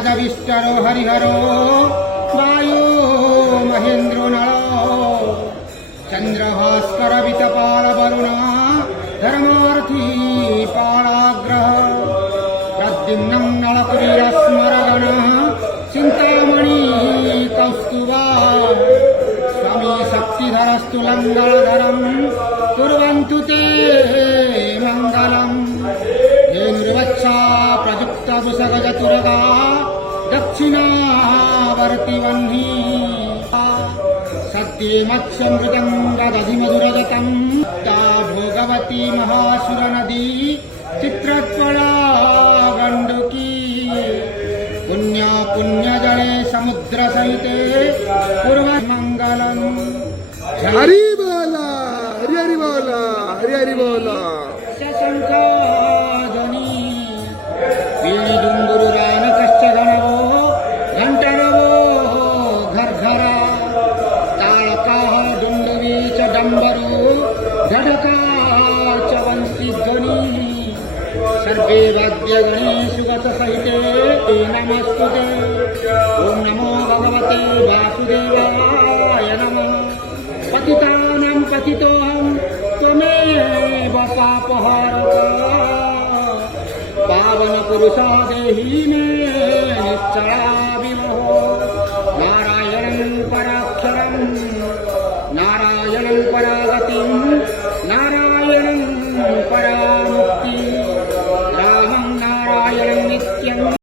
गजविष्टरो हरिहरो वायो महेन्द्रो नलो चंद्रभास्कर वितपाल वरुणा धर्मार्थी पालाग्रह प्रद्युम्नं नलपुरीरस्मरगणः चिन्तामणि कौस्तुभा स्वामी शक्तिधरस्तु लङ्गलधरं कुर्वन्तु ते मङ्गलम् धेनुर्वत्सा प्रयुक्तवृषगजतुरगा दक्षिणावर्ति वह्नि सत्ये मत्स्यमृदङ्गदधिमधुरगतं ता भोगवती महासुरनदी चित्रत्वळा गण्डकी पुण्या पुण्यजले समुद्रसहिते कुर्वन्मङ्गलम् हरि बोला हरि हरि बोला हरि हरि बोला शंखाजनी वीणी डुंगुरु रान कश्च गणवो घंटनवो घरघरा ताळकाः डुंडुवी च डंबरू धडका च वंशी ध्वनी सर्वे वाद्य गणेशु गत सहिते ते नमस्तुते ओम नमो भगवते वासुदेवाय नमः पतितानां पतितोऽहं त्वमेव पापहारक पावन पुरुषा देहि मे निश्चल